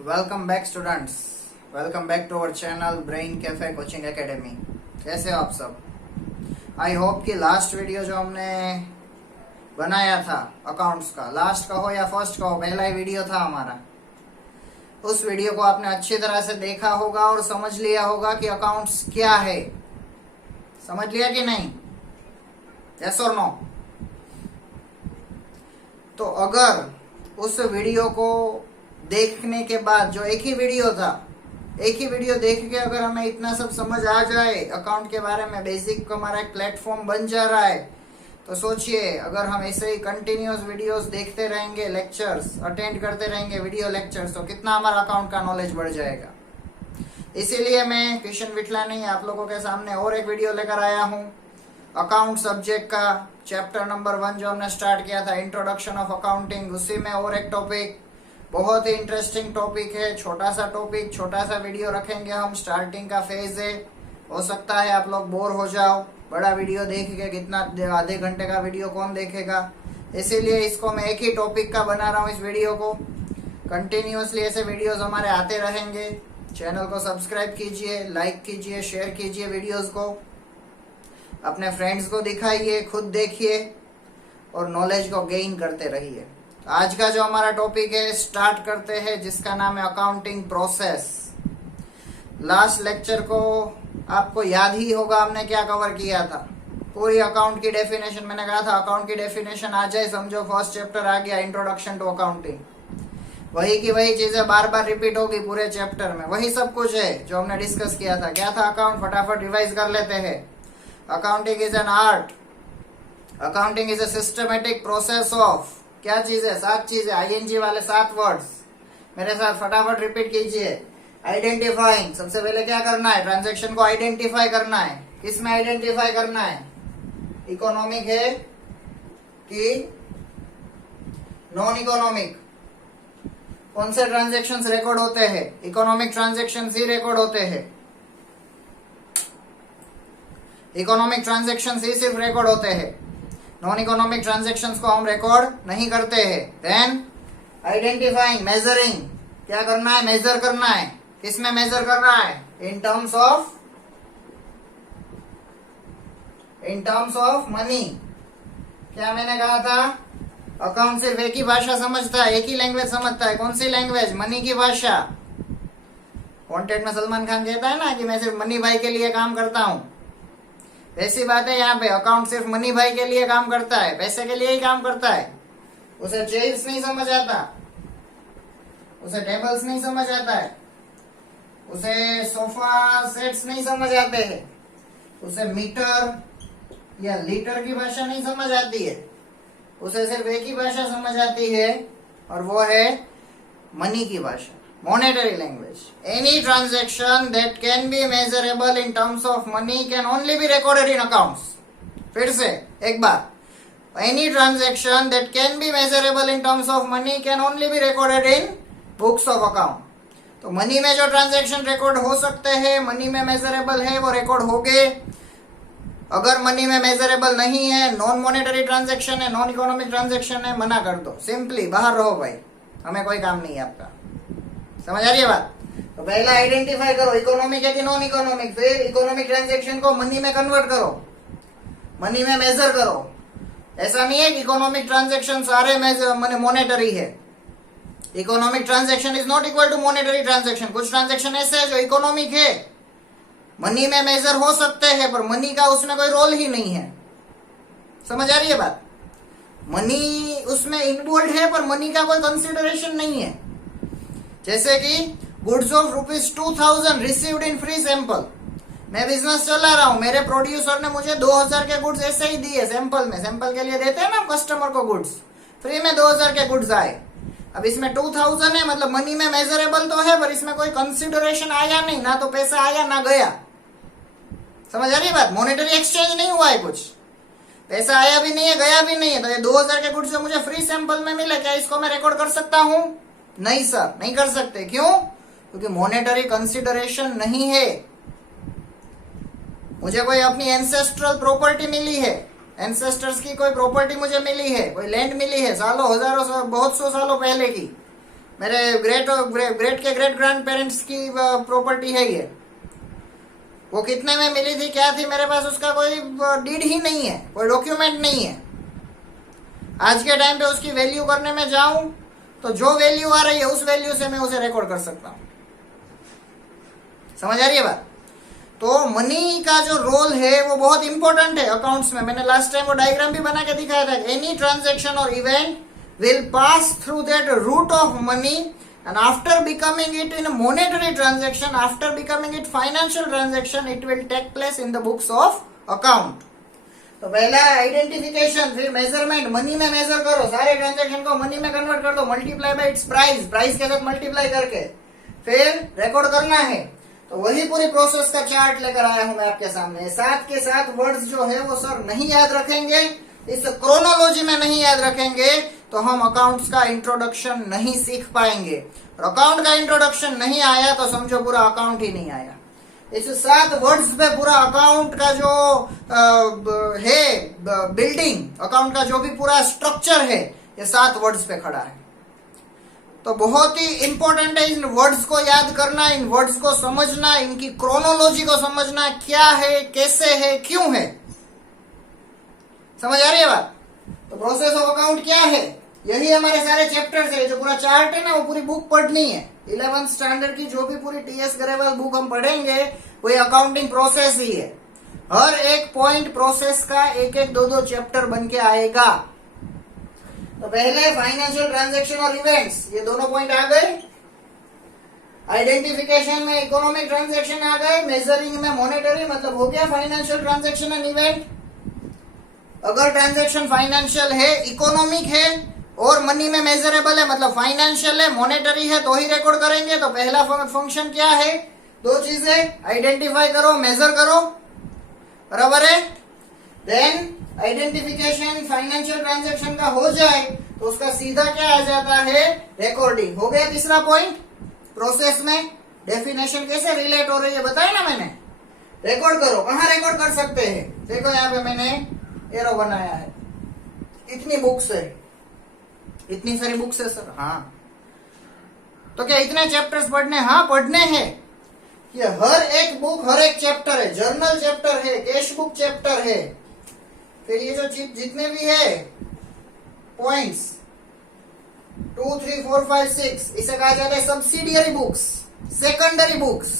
Welcome back students, welcome back to our channel brain cafe coaching academy. कैसे हो आप सब? आई होप कि लास्ट वीडियो जो हमने बनाया था अकाउंट्स का, लास्ट कहो या फर्स्ट कहो, पहला ही वीडियो था हमारा। उस वीडियो को आपने अच्छी तरह से देखा होगा और समझ लिया होगा कि अकाउंट्स क्या है। समझ लिया कि नहीं? यस और नो? तो अगर उस वीडियो को देखने के बाद, जो एक ही वीडियो था, एक ही वीडियो देख के अगर हमें इतना सब समझ आ जाए अकाउंट के बारे में, बेसिक हमारा एक प्लेटफॉर्म बन जा रहा है, तो सोचिए अगर हम ऐसे ही कंटिन्यूअस वीडियोस देखते रहेंगे, लेक्चर्स अटेंड करते रहेंगे, वीडियो लेक्चर्स, तो कितना हमारा अकाउंट का नॉलेज बढ़ जाएगा। इसीलिए मैं किशन विठलानी आप लोगों के सामने और एक वीडियो लेकर आया हूँ अकाउंट सब्जेक्ट का, चैप्टर नंबर 1 जो हमने स्टार्ट किया था, इंट्रोडक्शन ऑफ अकाउंटिंग। उसी में और एक टॉपिक, बहुत ही इंटरेस्टिंग टॉपिक है, छोटा सा टॉपिक, छोटा सा वीडियो रखेंगे हम, स्टार्टिंग का फेज है। हो सकता है आप लोग बोर हो जाओ, बड़ा वीडियो देख के कितना, आधे घंटे का वीडियो कौन देखेगा। इसीलिए इसको मैं एक ही टॉपिक का बना रहा हूँ, इस वीडियो को। कंटिन्यूअसली ऐसे वीडियोस हमारे आते रहेंगे। चैनल को सब्सक्राइब कीजिए, लाइक कीजिए, शेयर कीजिए वीडियोस को, अपने फ्रेंड्स को दिखाइए, खुद देखिए और नॉलेज को गेन करते रहिए। आज का जो हमारा टॉपिक है, स्टार्ट करते हैं, जिसका नाम है अकाउंटिंग प्रोसेस। लास्ट लेक्चर को आपको याद ही होगा हमने क्या कवर किया था। पूरी अकाउंट की डेफिनेशन, मैंने कहा था अकाउंट की डेफिनेशन आ जाए समझो फर्स्ट चैप्टर आ गया, इंट्रोडक्शन टू अकाउंटिंग। वही की वही चीजें बार बार रिपीट होगी पूरे चैप्टर में, वही सब कुछ है जो हमने डिस्कस किया था। क्या था अकाउंट? फटाफट रिवाइज कर लेते हैं। Accounting is an art, accounting is a systematic process of, क्या चीज है? 7 चीजें, आईएनजी वाले 7 वर्ड्स मेरे साथ फटाफट रिपीट कीजिए। आइडेंटिफाइंग, सबसे पहले क्या करना है? ट्रांजैक्शन को आइडेंटिफाई करना है। किसमें आइडेंटिफाई करना है? इकोनॉमिक है कि नॉन इकोनॉमिक? कौन से ट्रांजैक्शंस रिकॉर्ड होते हैं? इकोनॉमिक ट्रांजैक्शंस ही रिकॉर्ड होते हैं। इकोनॉमिक ट्रांजैक्शंस ही सिर्फ रिकॉर्ड होते हैं, नॉन इकोनॉमिक ट्रांजैक्शंस को हम रिकॉर्ड नहीं करते हैं। देन आइडेंटिफाइंग, मेजरिंग, क्या करना है? मेजर करना है। किसमें मेजर करना है? In terms of money. क्या मैंने कहा था? अकाउंट सिर्फ एक ही भाषा समझता है, एक ही लैंग्वेज समझता है। कौन सी लैंग्वेज? मनी की भाषा। वांटेड में सलमान खान कहता है ना कि मैं सिर्फ मनी भाई के लिए काम करता हूं, ऐसी बात है यहाँ पे। अकाउंट सिर्फ मनी भाई के लिए काम करता है, पैसे के लिए ही काम करता है। उसे चेयर्स नहीं समझ आता, उसे टेबल्स नहीं समझ आता है, उसे सोफा सेट्स नहीं समझ आते हैं, उसे मीटर या लीटर की भाषा नहीं समझ आती है। उसे सिर्फ एक ही भाषा समझ आती है और वो है मनी की भाषा, monetary language. Any transaction that can be measurable in terms of money can only be recorded in accounts. फिर से एक बार, any transaction that can be measurable in terms of money can only be recorded in books of account. तो money में जो transaction record हो सकते हैं, money में मेजरेबल है, वो रिकॉर्ड हो गए। अगर मनी में मेजरेबल नहीं है, नॉन मॉनेटरी ट्रांजैक्शन है, नॉन इकोनॉमिक ट्रांजैक्शन है, मना कर दो, सिंपली बाहर रहो भाई, हमें कोई काम नहीं है आपका। समझ आ रही है बात? तो पहला आइडेंटिफाई करो, इकोनॉमिक है कि नॉन इकोनॉमिक। फिर इकोनॉमिक ट्रांजैक्शन को मनी में कन्वर्ट करो, मनी में मेजर करो। ऐसा नहीं है कि इकोनॉमिक ट्रांजैक्शन सारे मॉनेटरी है। Economic transaction is not equal to monetary transaction. कुछ ट्रांजैक्शन ऐसे है जो इकोनॉमिक है, मनी में मेजर हो सकते हैं, पर मनी का उसमें कोई रोल ही नहीं है। समझ आ रही है बात? मनी उसमें इन्वॉल्व है पर मनी का कोई कंसिडरेशन नहीं है। जैसे कि goods of ₹2000 received in free sample. मैं बिजनेस चला रहा हूं, मेरे प्रोड्यूसर ने मुझे 2000 के गुड्स ऐसे ही दिए सैंपल में। सैंपल के लिए देते हैं ना कस्टमर को गुड्स, फ्री में 2000 के गुड्स आए। अब इसमें 2000 है, मतलब मनी में मेजरेबल तो है, पर इसमें कोई कंसिडरेशन आया नहीं, ना तो पैसा आया ना गया। समझ आ रही है बात? मॉनेटरी एक्सचेंज नहीं हुआ है, कुछ पैसा आया भी नहीं है, गया भी नहीं है। तो ये 2000 के गुड्स जो मुझे फ्री सैंपल में मिले, क्या इसको मैं रिकॉर्ड कर सकता हूं? नहीं सर, नहीं कर सकते। क्यों? क्योंकि मॉनेटरी कंसिडरेशन नहीं है। मुझे कोई अपनी एंसेस्ट्रल प्रॉपर्टी मिली है, एंसेस्टर्स की कोई प्रॉपर्टी मुझे मिली है, कोई लैंड मिली है, सालों हजारों बहुत सौ सालों पहले की, मेरे ग्रेट के ग्रेट ग्रैंड पेरेंट्स की प्रॉपर्टी है ये। वो कितने में मिली थी, क्या थी, मेरे पास उसका कोई डीड ही नहीं है, कोई डॉक्यूमेंट नहीं है। आज के टाइम पे उसकी वैल्यू करने में जाऊं तो जो वैल्यू आ रही है उस वैल्यू से मैं उसे रिकॉर्ड कर सकता हूं। समझ आ रही है बात? तो मनी का जो रोल है वो बहुत इंपॉर्टेंट है अकाउंट्स में। मैंने लास्ट टाइम वो डायग्राम भी बना के दिखाया था। एनी ट्रांजेक्शन और event will pass through that route of money and after becoming it in monetary transaction, after becoming it financial transaction, it will take place in the books of account. तो पहला identification, फिर measurement, money में measure करो, सारे transaction को money में convert कर दो, multiply by it's price, price के साथ मल्टीप्लाई करके फिर रिकॉर्ड करना है। तो वही पूरी प्रोसेस का चार्ट लेकर आया हूं मैं आपके सामने। साथ के साथ वर्ड्स जो है वो सर नहीं याद रखेंगे, इस क्रोनोलॉजी में नहीं याद रखेंगे तो हम अकाउंट्स का इंट्रोडक्शन नहीं सीख पाएंगे। और अकाउंट का इंट्रोडक्शन नहीं आया तो समझो पूरा अकाउंट ही नहीं आया। इस 7 वर्ड्स पे पूरा अकाउंट का जो है बिल्डिंग, अकाउंट का जो भी पूरा स्ट्रक्चर है, ये 7 वर्ड्स पे खड़ा है। तो बहुत ही इंपॉर्टेंट है इन वर्ड्स को याद करना, इन वर्ड्स को समझना, इनकी क्रोनोलॉजी को समझना, क्या है, कैसे है, क्यों है। समझ आ रही है बात? तो प्रोसेस ऑफ अकाउंट क्या है, यही हमारे सारे चैप्टर्स है। जो पूरा चार्ट है ना वो पूरी बुक पढ़नी है। 11th स्टैंडर्ड की जो भी पूरी टीएस गरेवाल बुक हम पढ़ेंगे वो अकाउंटिंग प्रोसेस ही है। हर एक पॉइंट प्रोसेस का एक एक 2-2 चैप्टर बन के आएगा। तो पहले फाइनेंशियल ट्रांजैक्शन और इवेंट्स, ये दोनों पॉइंट आ गए। आइडेंटिफिकेशन में इकोनॉमिक ट्रांजैक्शन आ गए, मेजरिंग में मॉनेटरी, मतलब हो गया फाइनेंशियल ट्रांजैक्शन एंड इवेंट। अगर ट्रांजैक्शन फाइनेंशियल है, इकोनॉमिक है और मनी में मेजरेबल है, मतलब फाइनेंशियल है, मॉनेटरी है, तो ही रिकॉर्ड करेंगे। तो पहला फंक्शन क्या है, 2 चीजें, आइडेंटिफाई करो, मेजर करो, बराबर है। देन आइडेंटिफिकेशन फाइनेंशियल ट्रांजैक्शन का हो जाए तो उसका सीधा क्या आ जाता है, रिकॉर्डिंग। हो गया तीसरा पॉइंट प्रोसेस में। डेफिनेशन कैसे रिलेट हो रही है बताया ना मैंने। रिकॉर्ड करो, कहाँ रिकॉर्ड कर सकते हैं, देखो यहाँ पे मैंने एरो बनाया है। इतनी बुक्स है, इतनी सारी बुक्स है सर। हाँ, तो क्या इतने चैप्टर्स पढ़ने? हाँ पढ़ने हैं। ये हर एक बुक, हर एक चैप्टर है। जर्नल चैप्टर है, कैश बुक चैप्टर है, फिर ये जो जितने भी है पॉइंट्स 2, 3, 4, 5, 6, इसे कहा जाता है subsidiary books, secondary books.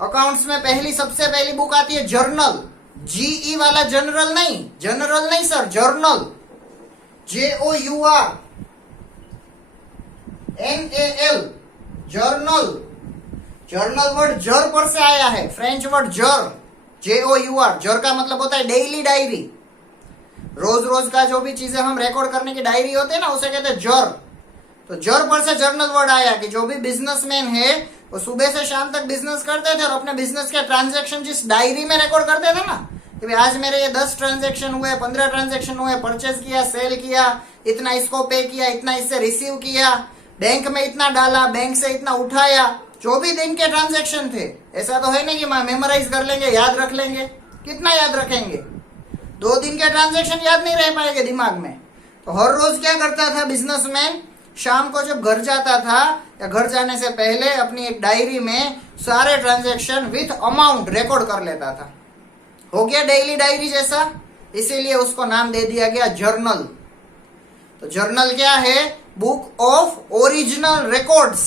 Accounts में सबसे पहली बुक आती है जर्नल। जीई वाला जनरल नहीं, जनरल नहीं sir, journal, JOUR NAL, journal. Journal word जर पर से आया है, फ्रेंच वर्ड जर, JOUR। जर का मतलब होता है डेली डायरी। रोज रोज का जो भी चीजें हम रिकॉर्ड करने की डायरी होते हैं ना, उसे कहते हैं जर। तो जर पर से जर्नल वर्ड आया कि जो भी बिजनेसमैन है वो सुबह से शाम तक बिजनेस करते थे और अपने बिजनेस के ट्रांजैक्शन जिस डायरी में रिकॉर्ड करते थे ना, कि भाई आज मेरे ये 10 ट्रांजैक्शन हुए, 15 ट्रांजैक्शन हुए, परचेज किया, सेल किया, इतना इसको पे किया, इतना इससे रिसीव किया, बैंक में इतना डाला, बैंक से इतना उठाया, जो भी दिन के ट्रांजैक्शन थे। ऐसा तो है नहीं कि मेमोराइज कर लेंगे, याद रख लेंगे, कितना याद रखेंगे? 2 दिन के ट्रांजैक्शन याद नहीं रह पाएंगे दिमाग में। तो हर रोज क्या करता था बिजनेसमैन, शाम को जब घर जाता था या घर जाने से पहले अपनी एक डायरी में सारे ट्रांजैक्शन विथ अमाउंट रिकॉर्ड कर लेता था। हो गया डेली डायरी जैसा, इसीलिए उसको नाम दे दिया गया जर्नल। तो जर्नल क्या है, book of original records.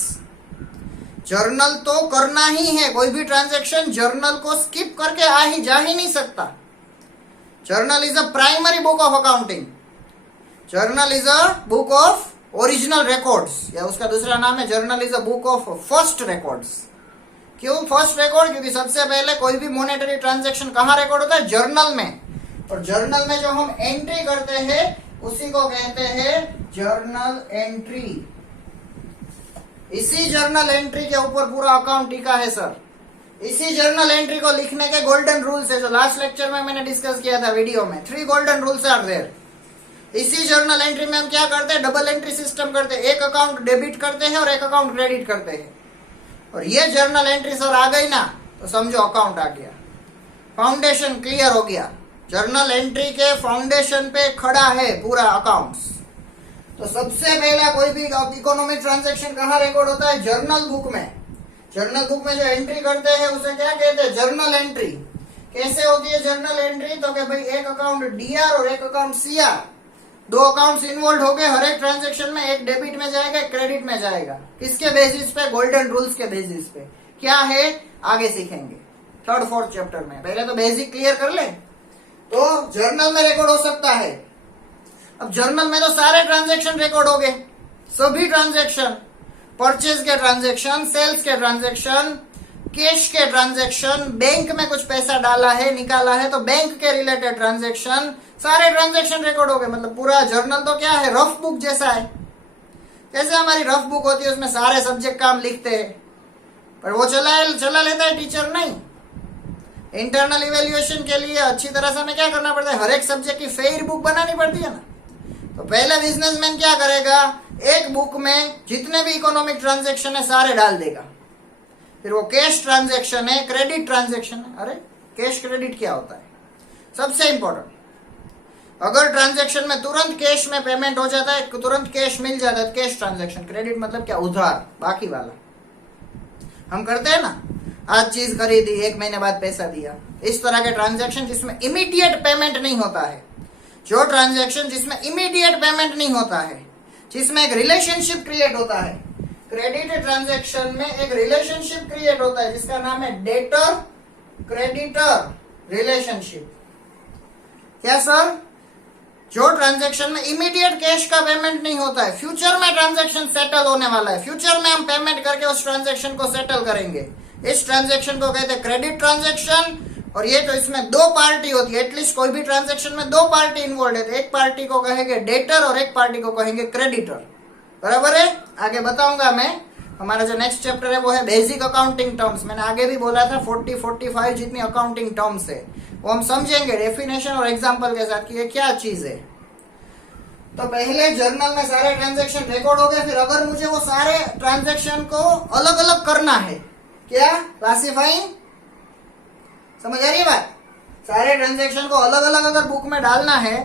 Journal तो करना ही है, कोई भी ट्रांजैक्शन जर्नल को स्किप करके जा ही नहीं सकता। Journal is a primary book of accounting. Journal is a book of original records, या उसका दूसरा नाम है journal is a book of first records. क्यों फर्स्ट रिकॉर्ड? क्योंकि सबसे पहले कोई भी मॉनेटरी ट्रांजैक्शन कहाँ रिकॉर्ड होता है, जर्नल में। और जर्नल में जो हम एंट्री करते हैं उसी को कहते हैं जर्नल एंट्री। इसी जर्नल एंट्री के ऊपर पूरा अकाउंट टिका है सर। इसी जर्नल एंट्री को लिखने के गोल्डन रूल्स है, जो लास्ट लेक्चर में मैंने डिस्कस किया था वीडियो में। 3 गोल्डन रूल्स आर देयर। इसी जर्नल एंट्री में हम क्या करते हैं, डबल एंट्री सिस्टम करते हैं। एक अकाउंट डेबिट करते हैं और एक अकाउंट क्रेडिट करते हैं। और ये जर्नल एंट्री सर आ गई ना तो समझो अकाउंट आ गया, फाउंडेशन क्लियर हो गया। जर्नल एंट्री के फाउंडेशन पे खड़ा है पूरा अकाउंट्स। तो सबसे पहला कोई भी इकोनॉमिक ट्रांजैक्शन कहाँ रिकॉर्ड होता है? जर्नल बुक में। जर्नल बुक में जो एंट्री करते हैं उसे क्या कहते हैं? Journal entry. कैसे होती है जर्नल एंट्री? तो कि भाई एक अकाउंट डीआर और एक अकाउंट सीआर, दो अकाउंट्स इन्वॉल्व हो गए हर एक ट्रांजैक्शन में, एक डेबिट में जाएगा एक क्रेडिट में जाएगा। किसके बेसिस पे? गोल्डन रूल्स के बेसिस पे। क्या है आगे सीखेंगे थर्ड फोर्थ चैप्टर में, पहले तो बेसिक क्लियर कर ले। तो जर्नल में रिकॉर्ड हो सकता है। अब जर्नल में तो सारे ट्रांजैक्शन रिकॉर्ड हो गए, सभी ट्रांजैक्शन, परचेज के ट्रांजैक्शन, सेल्स के ट्रांजैक्शन, कैश के ट्रांजैक्शन, बैंक में कुछ पैसा डाला है निकाला है तो बैंक के रिलेटेड ट्रांजैक्शन, सारे ट्रांजैक्शन रिकॉर्ड हो गए। मतलब पूरा जर्नल तो क्या है? रफ बुक जैसा है। जैसे हमारी रफ बुक होती है उसमें सारे सब्जेक्ट काम लिखते हैं, पर वो चला लेता है टीचर नहीं। इंटरनल इवेल्युएशन के लिए अच्छी तरह से हमें क्या करना पड़ता है? हर एक सब्जेक्ट की फेयर बुक बनानी पड़ती है ना। तो पहले बिजनेसमैन क्या करेगा? एक बुक में जितने भी इकोनॉमिक ट्रांजैक्शन है सारे डाल देगा। फिर वो कैश ट्रांजैक्शन है, क्रेडिट ट्रांजैक्शन है। अरे कैश क्रेडिट क्या होता है? सबसे इंपॉर्टेंट, अगर ट्रांजैक्शन में तुरंत कैश में पेमेंट हो जाता है, तुरंत कैश मिल जाता है, कैश ट्रांजैक्शन। क्रेडिट मतलब क्या? उधार, बाकी वाला हम करते हैं ना, आज चीज खरीदी 1 महीने बाद पैसा दिया। इस तरह के ट्रांजैक्शन जिसमें इमीडिएट पेमेंट नहीं होता है, जो ट्रांजैक्शन जिसमें इमीडिएट पेमेंट नहीं होता है, जिसमें एक रिलेशनशिप क्रिएट होता है। क्रेडिट ट्रांजैक्शन में एक रिलेशनशिप क्रिएट होता है जिसका नाम है डेटर क्रेडिटर रिलेशनशिप। क्या सर? जो ट्रांजैक्शन में इमीडिएट कैश का पेमेंट नहीं होता है, फ्यूचर में ट्रांजैक्शन सेटल होने वाला है, फ्यूचर में हम पेमेंट करके उस ट्रांजैक्शन को सेटल करेंगे, इस ट्रांजैक्शन को कहते हैं क्रेडिट ट्रांजैक्शन। और ये तो इसमें दो पार्टी होती है, एटलीस्ट कोई भी ट्रांजैक्शन में दो पार्टी इन्वॉल्व है, एक पार्टी को कहेंगे डेटर और एक पार्टी को कहेंगे क्रेडिटर। बराबर है? आगे बताऊंगा मैं। हमारा जो नेक्स्ट चैप्टर है वो है बेसिक अकाउंटिंग टर्म्स। मैंने आगे भी बोला था 40-45 जितनी अकाउंटिंग टर्म्स है वो हम समझेंगे डेफिनेशन और एग्जांपल के साथ कि ये क्या चीज है। तो पहले जर्नल में सारे ट्रांजैक्शन रिकॉर्ड हो गए। फिर अगर मुझे वो सारे ट्रांजैक्शन को अलग अलग करना है, क्या? क्लासिफाइंग। समझ आ रही है बात? सारे ट्रांजैक्शन को अलग अलग अगर बुक में डालना है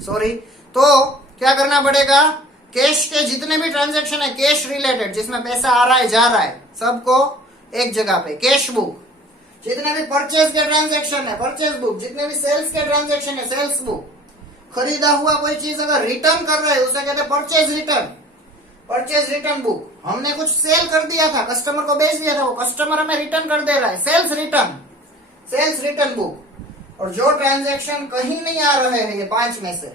सॉरी, तो क्या करना पड़ेगा? कैश के जितने भी ट्रांजैक्शन है कैश रिलेटेड, जिसमें पैसा आ रहा है जा रहा है, सबको एक जगह पे कैश बुक। जितने भी परचेज के ट्रांजैक्शन है परचेज बुक, जितने भी सेल्स के ट्रांजैक्शन है सेल्स बुक। खरीदा हुआ कोई चीज अगर रिटर्न कर रहे हैं उसे कहते हैं purchase return, purchase return book. हमने कुछ सेल कर दिया था, कस्टमर को बेच दिया था, वो कस्टमर हमें रिटर्न कर दे रहा है, सेल्स रिटर्न बुक। और जो ट्रांजैक्शन कहीं नहीं आ रहे हैं ये 5 में से,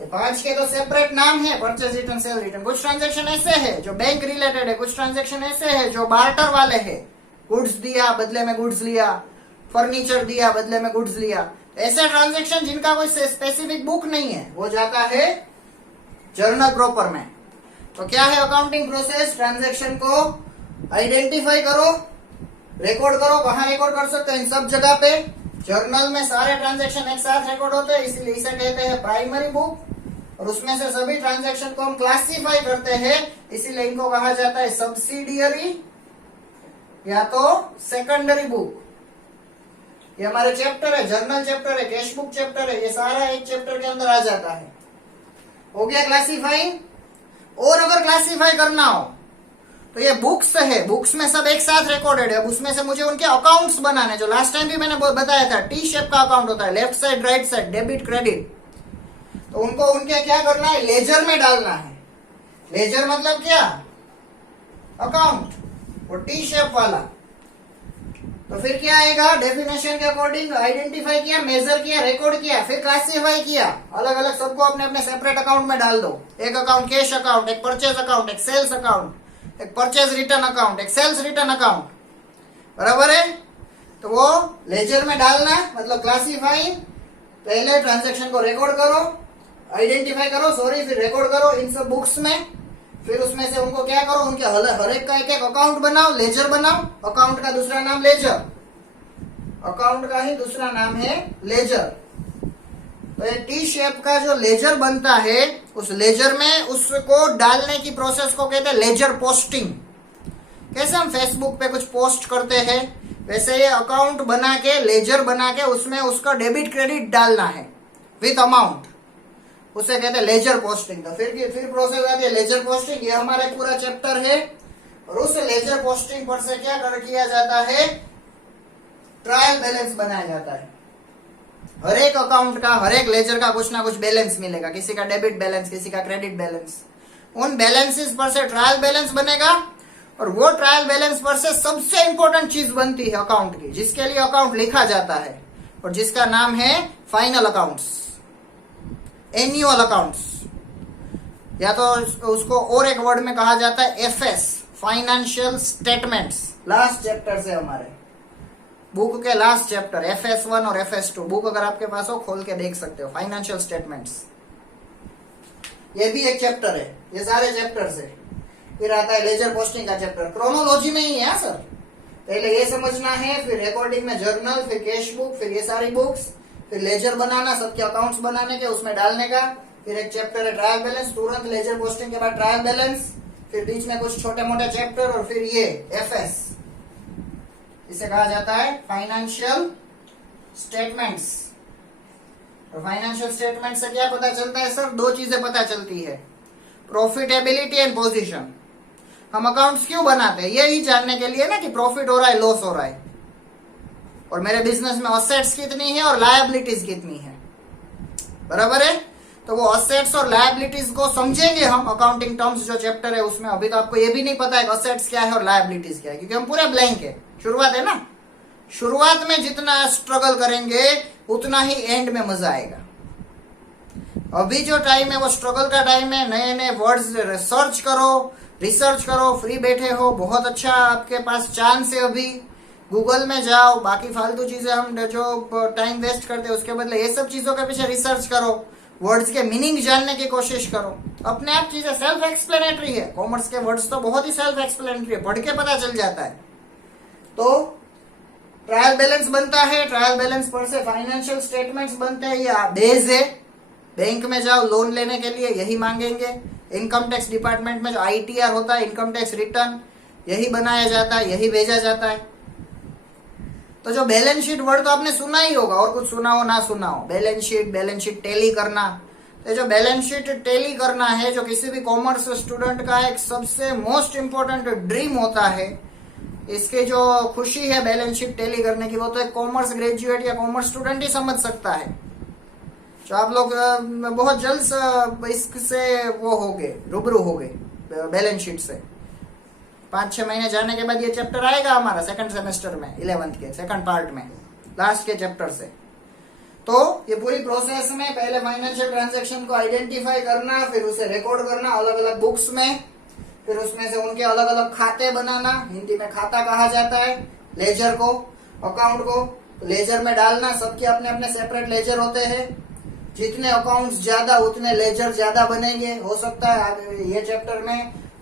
ये 5 के तो सेपरेट नाम है, परचेज रिटर्न, सेल रिटर्न। कुछ ट्रांजैक्शन ऐसे है जो बैंक रिलेटेड है, कुछ ट्रांजैक्शन ऐसे है जो बार्टर वाले है, गुड्स दिया बदले में गुड्स लिया, फर्नीचर दिया बदले में गुड्स लिया। ऐसे ट्रांजैक्शन जिनका कोई स्पेसिफिक बुक नहीं है वो जाता है जर्नल प्रॉपर में। तो क्या है अकाउंटिंग प्रोसेस? ट्रांजैक्शन को आइडेंटिफाई करो, रिकॉर्ड करो। कहाँ रिकॉर्ड कर सकते हैं? इन सब जगह पे। जर्नल में सारे ट्रांजैक्शन एक साथ रिकॉर्ड होते हैं, इसलिए इसे कहते हैं प्राइमरी बुक। और उसमें से सभी ट्रांजैक्शन को हम क्लासिफाई करते हैं, इसीलिए इनको कहा जाता है सब्सिडियरी या तो सेकेंडरी बुक। ये हमारे चैप्टर है, जर्नल चैप्टर है, कैश बुक चैप्टर है, ये सारा एक चैप्टर के अंदर आ जाता है। हो गया क्लासिफाई। और अगर क्लासिफाई करना हो तो ये बुक्स है, बुक्स में सब एक साथ रिकॉर्डेड है। अब उसमें से मुझे उनके अकाउंट्स बनाने, जो लास्ट टाइम भी मैंने बताया था, टी शेप का अकाउंट होता है, left side right side, debit credit. तो उनको उनके क्या करना है? लेजर में डालना है। लेजर मतलब क्या? अकाउंट, वो टी शेप वाला। तो फिर क्या आएगा? डेफिनेशन के अकॉर्डिंग आइडेंटिफाई किया, मेजर किया, रिकॉर्ड किया, फिर क्लासिफाई किया। अलग अलग सबको अपने अपने सेपरेट अकाउंट में डाल दो। एक अकाउंट कैश अकाउंट, एक परचेज अकाउंट, एक सेल्स अकाउंट, एक परचेज रिटर्न अकाउंट, एक सेल्स रिटर्न अकाउंट। बराबर है? तो वो लेजर में डालना मतलब क्लासिफाई। पहले ट्रांजैक्शन को रिकॉर्ड करो, आइडेंटिफाई करो, सॉरी, फिर रिकॉर्ड करो इन सब बुक्स में। फिर उसमें से उनको क्या करो? उनके हर एक का एक एक अकाउंट बनाओ, लेजर बनाओ। अकाउंट का दूसरा नाम लेजर, अकाउंट का ही दूसरा नाम है लेजर। तो ये टी शेप का जो लेजर बनता है, उस लेजर में उसको डालने की प्रोसेस को कहते हैं लेजर पोस्टिंग। कैसे हम फेसबुक पे कुछ पोस्ट करते हैं, वैसे ये अकाउंट बना के, लेजर बना के उसमें उसका डेबिट क्रेडिट डालना है विथ अमाउंट। उसे कहते हैं लेजर पोस्टिंग। तो फिर प्रोसेस आती है लेजर पोस्टिंग। ये हमारा एक पूरा चैप्टर है और उस लेजर पोस्टिंग पर से क्या किया जाता है, ट्रायल बैलेंस बनाया जाता है। हर एक अकाउंट का, हर एक लेजर का कुछ ना कुछ बैलेंस मिलेगा, किसी का डेबिट बैलेंस, किसी का क्रेडिट बैलेंस। उन बैलेंसेस पर से ट्रायल बैलेंस बनेगा और वो ट्रायल बैलेंस पर से सबसे इंपॉर्टेंट चीज बनती है अकाउंट की, जिसके लिए अकाउंट लिखा जाता है और जिसका नाम है फाइनल अकाउंट्स, एन्युअल अकाउंट्स, या तो उसको और एक वर्ड में कहा जाता है FS, financial statements. Last chapter से हमारे बुक के लास्ट चैप्टर FS1 और FS2, बुक अगर आपके पास हो खोल के देख सकते हो, फाइनेंशियल स्टेटमेंट्स। ये भी एक चैप्टर है, ये सारे चैप्टर है। फिर आता है लेजर पोस्टिंग का चैप्टर, क्रोनोलॉजी में ही है सर। पहले ये समझना है, फिर रिकॉर्डिंग में जर्नल, फिर कैश बुक, फिर ये सारी बुक्स, फिर लेजर बनाना, सबके अकाउंट्स बनाने के, उसमें डालने का। फिर एक चैप्टर है ट्रायल बैलेंस, तुरंत लेजर पोस्टिंग के बाद ट्रायल बैलेंस, फिर बीच में कुछ छोटे मोटे चैप्टर और फिर ये FS, इसे कहा जाता है फाइनेंशियल स्टेटमेंट्स। और फाइनेंशियल स्टेटमेंट से क्या पता चलता है सर? दो चीजें पता चलती है, प्रॉफिटेबिलिटी एंड पोजीशन। हम अकाउंट्स क्यों बनाते हैं? यही जानने के लिए ना कि प्रॉफिट हो रहा है, लॉस हो रहा है, और मेरे बिजनेस में असेट्स कितनी है और लायबिलिटीज कितनी है, बराबर है। तो वो असेट्स और लायबिलिटीज को समझेंगे हम, अकाउंटिंग टर्म्स जो चैप्टर है उसमें। अभी तो आपको ये भी नहीं पता है असेट्स क्या है और लायबिलिटीज क्या है, क्योंकि हम पूरे ब्लैंक है, शुरुआत है ना। शुरुआत में जितना स्ट्रगल करेंगे उतना ही एंड में मजा आएगा। अभी जो टाइम है वो स्ट्रगल का टाइम है, नए नए वर्ड्स रिसर्च करो, फ्री बैठे हो, बहुत अच्छा आपके पास चांस है। अभी गूगल में जाओ, बाकी फालतू चीजें हम जो टाइम वेस्ट करते हैं उसके बदले ये सब चीजों के पीछे रिसर्च करो, वर्ड्स के मीनिंग जानने की कोशिश करो। अपने आप चीजें सेल्फ एक्सप्लेनेटरी है, कॉमर्स के वर्ड्स तो बहुत ही सेल्फ एक्सप्लेनेटरी है, पढ़ के पता चल जाता है। तो ट्रायल बैलेंस बनता है, ट्रायल बैलेंस पर से फाइनेंशियल स्टेटमेंट्स बनते हैं, ये बेस है। बैंक में जाओ लोन लेने के लिए यही मांगेंगे, इनकम टैक्स डिपार्टमेंट में जो ITR होता है, इनकम टैक्स रिटर्न, यही बनाया जाता है, यही भेजा जाता है। तो जो बैलेंस शीट वर्ड तो आपने सुना ही होगा, और कुछ सुना हो ना सुना हो, बैलेंस शीट टैली करना। तो जो बैलेंस शीट टैली करना है, जो किसी भी कॉमर्स स्टूडेंट का एक सबसे मोस्ट इंपोर्टेंट ड्रीम होता है, इसकी जो खुशी है बैलेंस शीट टैली करने की, वो तो एक कॉमर्स ग्रेजुएट या कॉमर्स स्टूडेंट ही समझ सकता है। जो आप लोग बहुत जल्द इससे वो होगे, रूबरू होगे बैलेंस शीट से। 5-6 महीने जाने के बाद ये चैप्टर आएगा हमारा सेकंड सेमेस्टर में, 11th के सेकंड पार्ट में, लास्ट के चैप्टर से। तो ये पूरी प्रोसेस में पहले फाइनेंशियल ट्रांजैक्शन को आइडेंटिफाई करना, फिर उसे रिकॉर्ड करना अलग अलग बुक्स में, फिर उसमें से उनके अलग अलग खाते बनाना, हिंदी में खाता कहा जाता है लेजर को, अकाउंट को लेजर में डालना। सबके अपने अपने सेपरेट लेजर होते हैं, जितने अकाउंट्स ज्यादा उतने लेजर ज्यादा बनेंगे। हो सकता है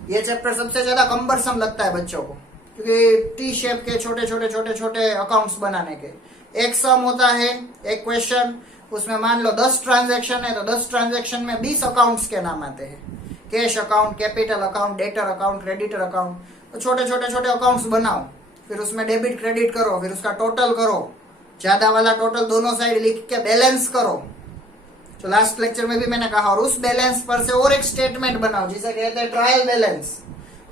ये चैप्टर सबसे ज्यादा कम्बरसम लगता है बच्चों को, क्योंकि T शेप के छोटे अकाउंट्स बनाने के। एक सम होता है, एक क्वेश्चन, उसमें मान लो 10 ट्रांजैक्शन है, तो 10 ट्रांजैक्शन में 20 अकाउंट्स के नाम आते हैं, cash account, capital account, debtor account, creditor account. तो छोटे अकाउंट्स बनाओ, फिर उसमें डेबिट क्रेडिट करो, फिर उसका टोटल करो, ज्यादा वाला टोटल दोनों साइड लिख के बैलेंस करो, जो लास्ट लेक्चर में भी मैंने कहा। और उस बैलेंस पर से और एक स्टेटमेंट बनाओ जिसे कहते हैं ट्रायल बैलेंस।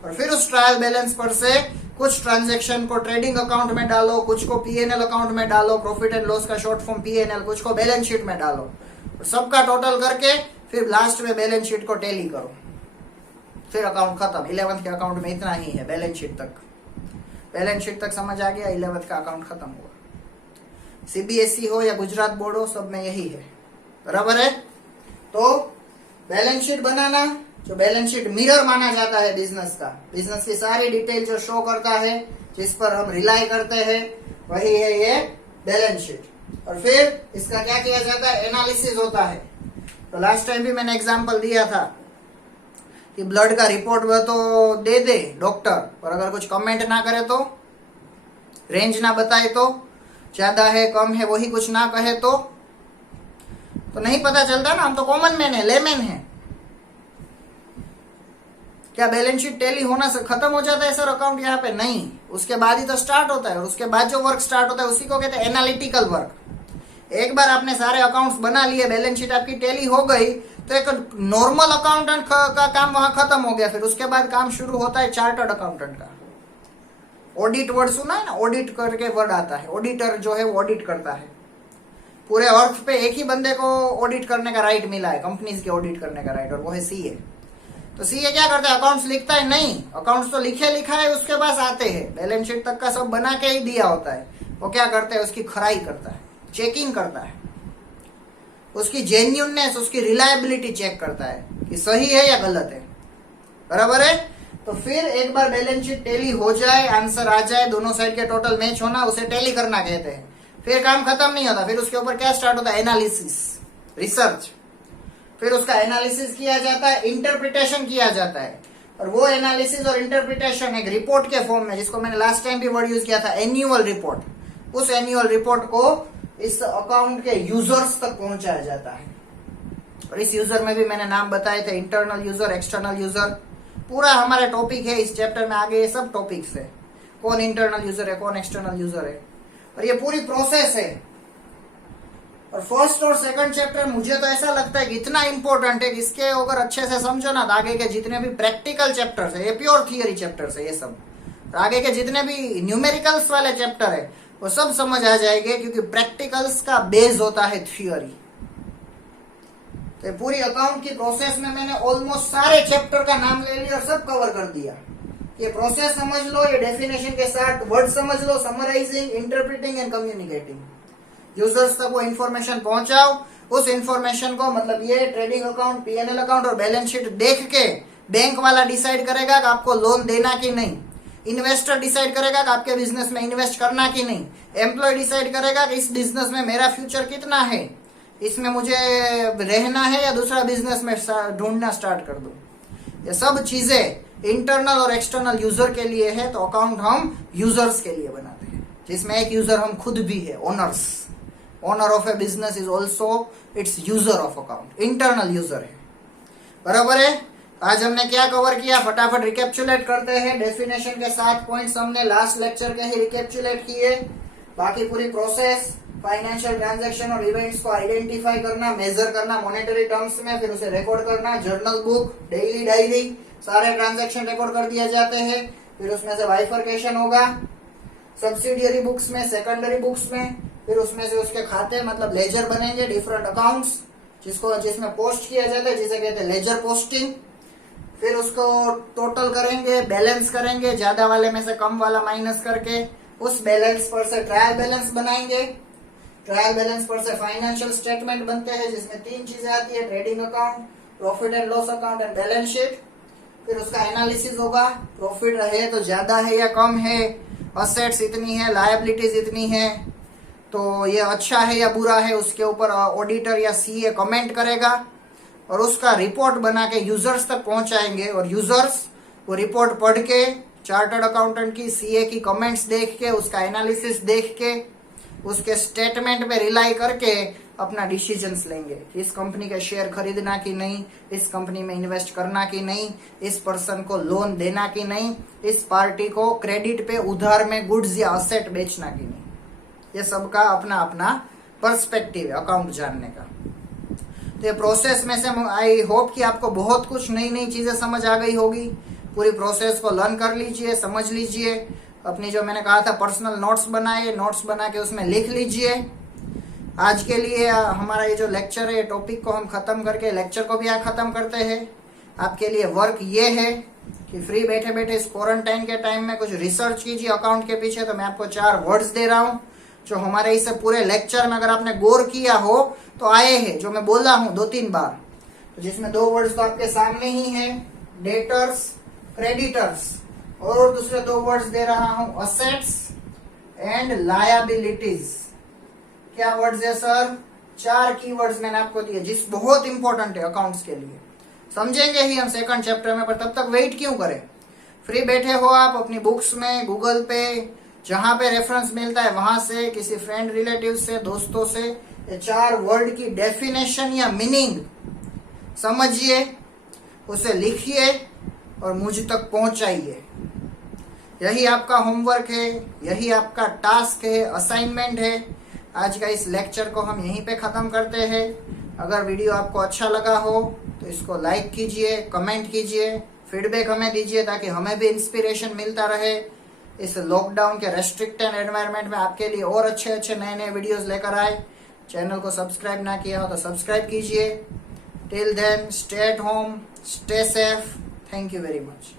और फिर उस ट्रायल बैलेंस पर से कुछ ट्रांजैक्शन को ट्रेडिंग अकाउंट में डालो, कुछ को P&L अकाउंट में डालो, प्रॉफिट एंड लॉस का शॉर्ट फॉर्म P&L, कुछ को बैलेंस शीट में डालो, और सबका टोटल करके फिर लास्ट में बैलेंस शीट को टैली करो, फिर अकाउंट खत्म। 11th के अकाउंट में इतना ही है, बैलेंस शीट तक समझ आ गया, 11th का अकाउंट खत्म हुआ। CBSE हो या गुजरात बोर्ड हो, सब में यही है, बराबर है। तो बैलेंस शीट बनाना, जो बैलेंस शीट मिरर माना जाता है बिजनेस का, बिजनेस की सारी डिटेल जो शो करता है, जिस पर हम रिलाई करते हैं, वही है ये बैलेंस शीट। और फिर इसका क्या किया जाता है? एनालिसिस होता है। तो लास्ट टाइम भी मैंने एग्जांपल दिया था कि ब्लड का रिपोर्ट तो दे डॉक्टर, पर अगर कुछ कमेंट ना करे तो, रेंज ना बताए तो, ज्यादा है कम है वही कुछ ना कहे तो नहीं पता चलता ना। हम तो कॉमन मैन है, लेमैन है। क्या बैलेंस शीट टैली होना से खत्म हो जाता है सर अकाउंट? यहाँ पे नहीं, उसके बाद ही तो स्टार्ट होता है। और उसके बाद जो वर्क स्टार्ट होता है उसी को कहते हैं एनालिटिकल वर्क। एक बार आपने सारे अकाउंट्स बना लिए, बैलेंस शीट आपकी टैली हो गई, तो एक नॉर्मल अकाउंटेंट का काम वहां खत्म हो गया। फिर उसके बाद काम शुरू होता है चार्टर्ड अकाउंटेंट का। ऑडिट वर्ड सुना है ना, ऑडिट करके वर्ड आता है। ऑडिटर जो है वो ऑडिट करता है। पूरे अर्थ पे एक ही बंदे को ऑडिट करने का राइट मिला है, कंपनीज के ऑडिट करने का राइट, और वो है सीए। तो सीए क्या करता है? अकाउंट्स लिखता है? नहीं, अकाउंट्स तो लिखे लिखा है उसके पास आते हैं, बैलेंस शीट तक का सब बना के ही दिया होता है। वो क्या करता है? उसकी खराई करता है, चेकिंग करता है, उसकी जेन्युइननेस, उसकी रिलायबिलिटी चेक करता है कि सही है या गलत है। बराबर है? तो फिर एक बार बैलेंस शीट टैली हो जाए, आंसर आ जाए, दोनों साइड के टोटल मैच होना, उसे टैली करना कहते हैं। फिर काम खत्म नहीं होता, फिर उसके ऊपर क्या स्टार्ट होता है? Analysis, research. फिर उसका एनालिसिस किया जाता है, इंटरप्रिटेशन किया जाता है, और वो एनालिसिस और इंटरप्रिटेशन एक रिपोर्ट के फॉर्म में, जिसको मैंने लास्ट टाइम भी वर्ड यूज किया था, एनुअल रिपोर्ट, उस एनुअल रिपोर्ट को इस अकाउंट के यूजर्स तक पहुंचाया जाता है। और इस यूजर में भी मैंने नाम बताए थे, इंटरनल यूजर, एक्सटर्नल यूजर। पूरा हमारा टॉपिक है इस चैप्टर में, आगे ये सब टॉपिक्स है, कौन इंटरनल यूजर है, कौन एक्सटर्नल यूजर है, और ये पूरी प्रोसेस है। और फर्स्ट और सेकंड चैप्टर मुझे तो ऐसा लगता है कि इतना इंपॉर्टेंट है कि इसके अगर अच्छे से समझो ना, तो आगे के जितने भी प्रैक्टिकल चैप्टर्स है, ये प्योर थियरी चैप्टर्स है ये सब, तो आगे के जितने भी न्यूमेरिकल्स वाले चैप्टर है वो सब समझ आ जाएंगे, क्योंकि प्रैक्टिकल्स का बेस होता है थियरी। तो पूरी अकाउंट की प्रोसेस में मैंने ऑलमोस्ट सारे चैप्टर का नाम ले लिया और सब कवर कर दिया। ये प्रोसेस समझ लो, ये डेफिनेशन के साथ वर्ड समझ लो, summarising, interpreting and communicating. Users तक वो इन्फॉर्मेशन पहुंचाओ, उस इन्फॉर्मेशन को, मतलब ये ट्रेडिंग अकाउंट, पीएनएल अकाउंट और बैलेंस शीट देख के बैंक वाला डिसाइड करेगा कि आपको लोन देना कि नहीं, इन्वेस्टर डिसाइड करेगा कि आपके बिजनेस में इन्वेस्ट करना कि नहीं, एम्प्लॉय डिसाइड करेगा कि इस बिजनेस में मेरा फ्यूचर कितना है, इसमें मुझे रहना है या दूसरा बिजनेस में ढूंढना स्टार्ट कर दूं। ये सब चीजें इंटरनल और एक्सटर्नल यूजर के लिए है, तो अकाउंट हम यूजर्स के लिए बनाते हैं, जिसमें एक यूजर हम खुद भी है, owners. Owner of A business is also it's user of account, internal user है। बराबर है? आज हमने क्या कवर किया, फटाफट रिकेप्चुलेट करते हैं। डेफिनेशन के 7 पॉइंट्स हमने लास्ट लेक्चर के ही रिकेप्चुलेट किए। बाकी पूरी प्रोसेस, फाइनेंशियल ट्रांजैक्शन और इवेंट्स को आइडेंटिफाई करना, मेजर करना मॉनेटरी टर्म्स में, फिर उसे रिकॉर्ड करना, जर्नल बुक, डेली डायरी, सारे ट्रांजैक्शन रिकॉर्ड कर दिए जाते हैं। फिर उसमें से बाइफर्केशन होगा, सब्सिडियरी बुक्स में, सेकेंडरी बुक्स में, फिर उसमें से उसके खाते मतलब लेजर बनेंगे, डिफरेंट अकाउंट्स, जिसमें पोस्ट किया जाता है, जिसे कहते हैं लेजर पोस्टिंग। फिर उसको टोटल करेंगे, बैलेंस करेंगे, ज्यादा वाले में से कम वाला माइनस करके उस बैलेंस पर से ट्रायल बैलेंस बनाएंगे। ट्रायल बैलेंस पर से फाइनेंशियल स्टेटमेंट बनते हैं, जिसमें 3 चीजें आती है, trading account, profit and loss account and balance sheet. फिर उसका एनालिसिस होगा, प्रॉफिट है तो ज्यादा है या कम है, असेट्स इतनी है, लायबिलिटीज इतनी है, तो ये अच्छा है या बुरा है, उसके ऊपर ऑडिटर या सीए कमेंट करेगा, और उसका रिपोर्ट बना के यूजर्स तक पहुंचाएंगे। और यूजर्स वो रिपोर्ट पढ़ के, चार्टर्ड अकाउंटेंट की, सीए की कमेंट्स देख के, उसका एनालिसिस देख के, उसके स्टेटमेंट पे रिलाई करके अपना डिसीजंस लेंगे कि इस कंपनी के शेयर खरीदना कि नहीं, इस कंपनी में इन्वेस्ट करना कि नहीं, इस पर्सन को लोन देना कि नहीं, इस पार्टी को क्रेडिट पे उधार में गुड्स या असेट बेचना कि नहीं। ये सबका अपना अपना पर्सपेक्टिव है अकाउंट जानने का। तो ये प्रोसेस में से आई होप कि आपको बहुत कुछ नई नई चीजें समझ आ गई होगी। पूरी प्रोसेस को लर्न कर लीजिए, समझ लीजिए। अपनी जो मैंने कहा था पर्सनल नोट्स बनाए, नोट्स बना के उसमें लिख लीजिए। आज के लिए हमारा ये जो लेक्चर है, टॉपिक को हम खत्म करके लेक्चर को भी यहाँ खत्म करते हैं। आपके लिए वर्क ये है कि फ्री बैठे बैठे इस क्वारंटाइन के टाइम में कुछ रिसर्च कीजिए अकाउंट के पीछे। तो मैं आपको 4 वर्ड्स दे रहा हूँ जो हमारे इस पूरे लेक्चर में अगर आपने गौर किया हो तो आए हैं, जो मैं बोला हूँ 2-3 बार, तो जिसमें 2 वर्ड्स तो आपके सामने ही है, डेटर्स, क्रेडिटर्स, और दूसरे 2 वर्ड्स दे रहा हूं, असेट्स एंड लायबिलिटीज। क्या वर्ड्स है सर? 4 कीवर्ड्स मैंने आपको दिए, जिस बहुत इंपॉर्टेंट है अकाउंट्स के लिए। समझेंगे ही हम सेकंड चैप्टर में, पर तब तक वेट क्यों करें? फ्री बैठे हो आप अपनी बुक्स में, गूगल पे, जहां पे रेफरेंस मिलता है वहां से, किसी फ्रेंड रिलेटिव से, दोस्तों से, ये 4 वर्ड की डेफिनेशन या मीनिंग समझिए, उसे लिखिए और मुझ तक पहुंचाइए। यही आपका होमवर्क है, यही आपका टास्क है, असाइनमेंट है। आज का इस लेक्चर को हम यहीं पे खत्म करते हैं। अगर वीडियो आपको अच्छा लगा हो तो इसको लाइक कीजिए, कमेंट कीजिए, फीडबैक हमें दीजिए ताकि हमें भी इंस्पिरेशन मिलता रहे इस लॉकडाउन के रेस्ट्रिक्टेड एनवायरनमेंट में आपके लिए और अच्छे अच्छे नए नए वीडियोस लेकर आए। चैनल को सब्सक्राइब ना किया हो तो सब्सक्राइब कीजिए। Till then, stay at home, stay safe. Thank you very much.